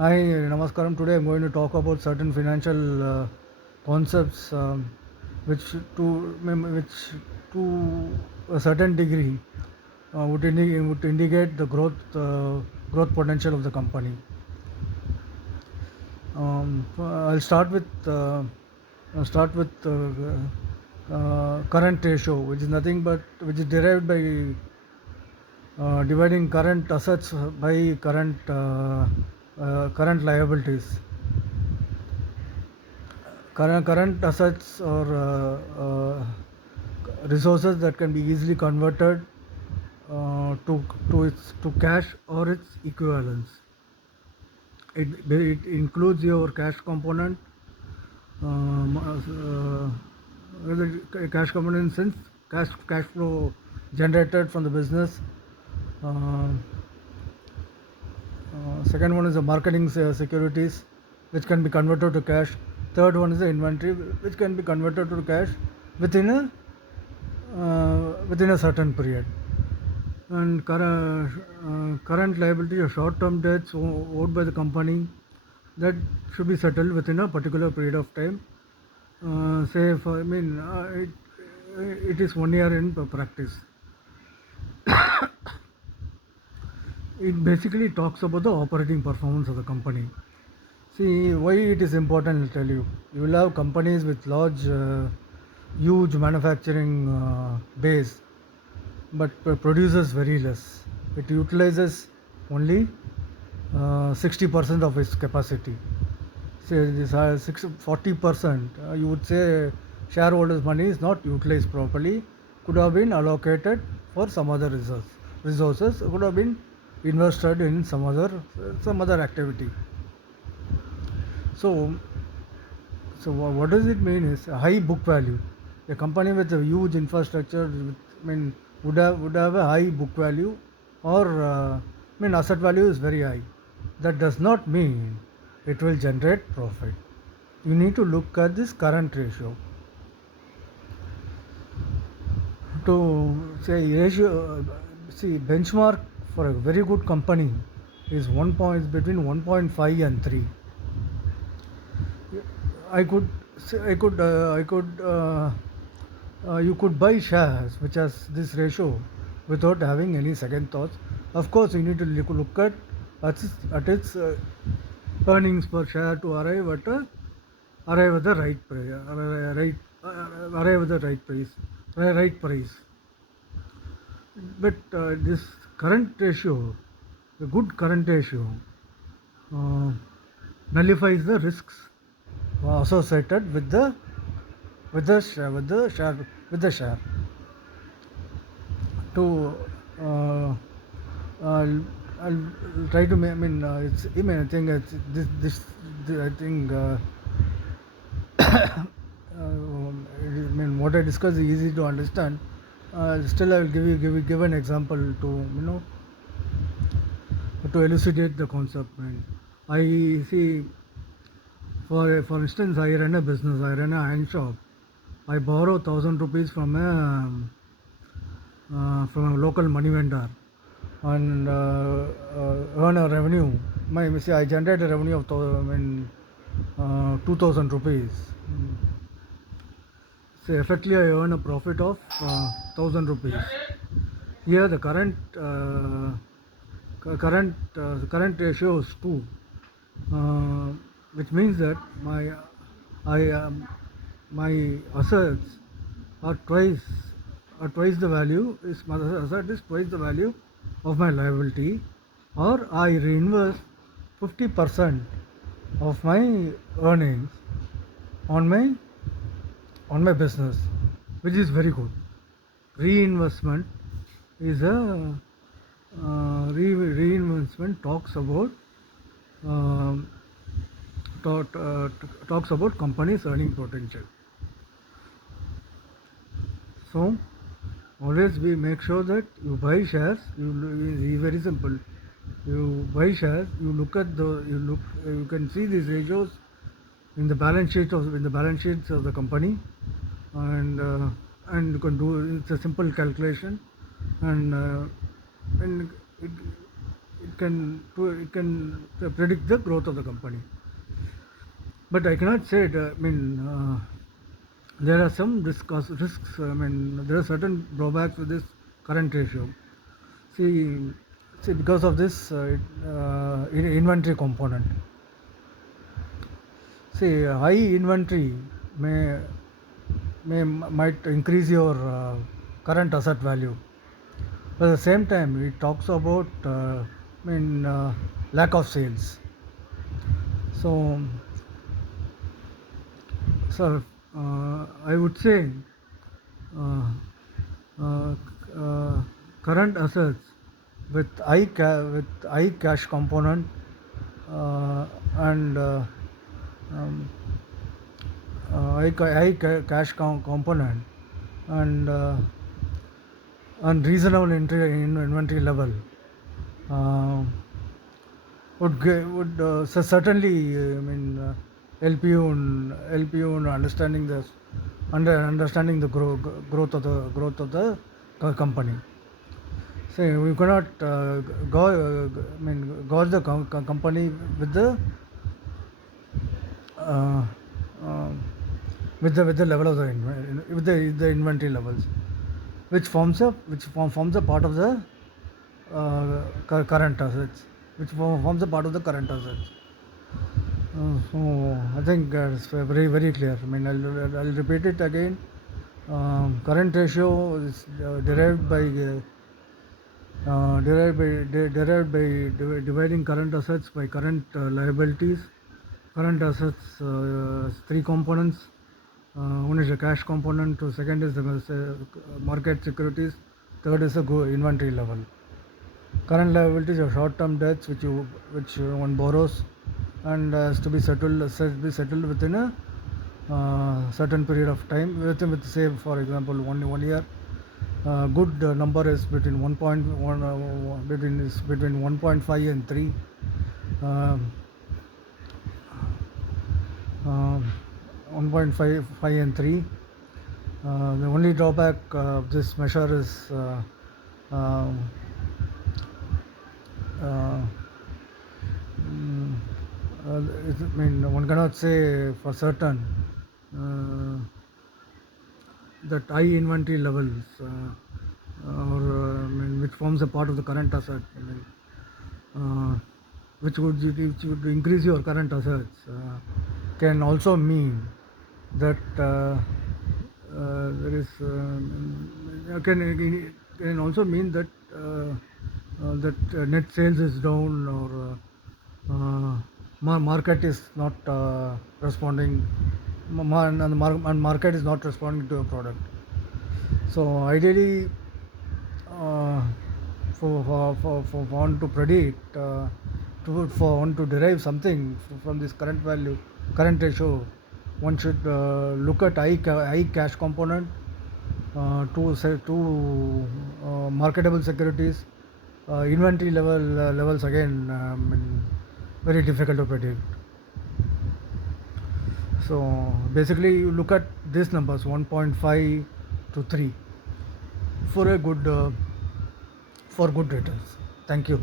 Hi, Namaskaram. Today I'm going to talk about certain financial concepts which which to a certain degree would indicate the growth potential of the company. I'll start with current ratio, which is nothing but which is derived by dividing current assets by current liabilities. Current assets or resources that can be easily converted to cash or its equivalents. It includes your cash component, cash component in sense cash flow generated from the business. Uh, Second one is the marketing securities, which can be converted to cash. Third one is the inventory, which can be converted to cash within within a certain period. And current liability or short-term debts owed by the company that should be settled within a particular period of time. Say, for, I mean, it is 1 year in practice. It basically talks about the operating performance of the company. See, why it is important, I'll tell you. You will have companies with huge manufacturing base, but produces very less. It utilizes only 60% of its capacity. Say this 40%, you would say shareholders' money is not utilized properly, could have been allocated for some other resources, could have been invested in some other activity. So, what does it mean is a high book value. A company with a huge infrastructure, would have a high book value, or asset value is very high. That does not mean it will generate profit. You need to look at this current ratio. To say ratio, see benchmark for a very good company is between 1.5 and 3. I could I could you could buy shares which has this ratio without having any second thoughts. Of course, you need to look at its earnings per share to arrive at the right price, arrive at the right price. But this current ratio, the good current ratio, uh, nullifies the risks associated with the share. To I'll try to it's I think it's I think what I discuss is easy to understand. Still, I will give an example to to elucidate the concept. I see, for instance, I run a business. I run a iron shop. I borrow 1,000 rupees from a local money vendor and earn a revenue. I generate a revenue of 2,000 rupees. So effectively, I earn a profit of 1,000 rupees. Here, the current ratio is 2, uh, which means that I my assets are twice the value is my asset is twice the value of my liability, or I reinvest 50% of my earnings on my business, which is very good. Reinvestment is a reinvestment um, talks about companies earning potential. So always we make sure that you buy shares. It's very simple. You buy shares. You can see these ratios in the balance sheets of the company, and you can do it's a simple calculation, and it, it can predict the growth of the company. But I cannot say it. I mean, there are some risks. I mean, there are certain drawbacks with this current ratio. See, because of this inventory component. See, high inventory might increase your current asset value. But at the same time, it talks about lack of sales. So, sir, I would say uh, uh, uh, current assets with high cash component and um, cash component and reasonable inventory level uh, would certainly help you in understanding this understanding the growth of the company. See, we cannot gauge the company with the uh, uh, with the level of the inventory levels, which forms a part of the current assets, which forms a part of the current assets. So I think it's very clear. I mean, I'll repeat it again. Current ratio is derived by dividing current assets by current liabilities. Current assets three components. One is the cash component. Second is the market securities. Third is the inventory level. Current liabilities are short-term debts which one borrows and has to be settled within a certain period of time. With say for example 1 year. Good number is between 1.1 between 1.5 and 3. Um, 1.5 and 3. The only drawback of this measure is uh, uh, mm, one cannot say for certain uh, that high inventory levels which forms a part of the current asset, uh, which would increase your current assets, can also mean that there is can also mean that net sales is down, or market is not responding, and market is not responding to a product. So ideally, uh, for one to predict, for one to derive something from this current ratio, one should look at high cash component, to marketable securities, inventory levels again, very difficult to predict. So basically, you look at these numbers 1.5 to 3 for a good for good returns. Thank you.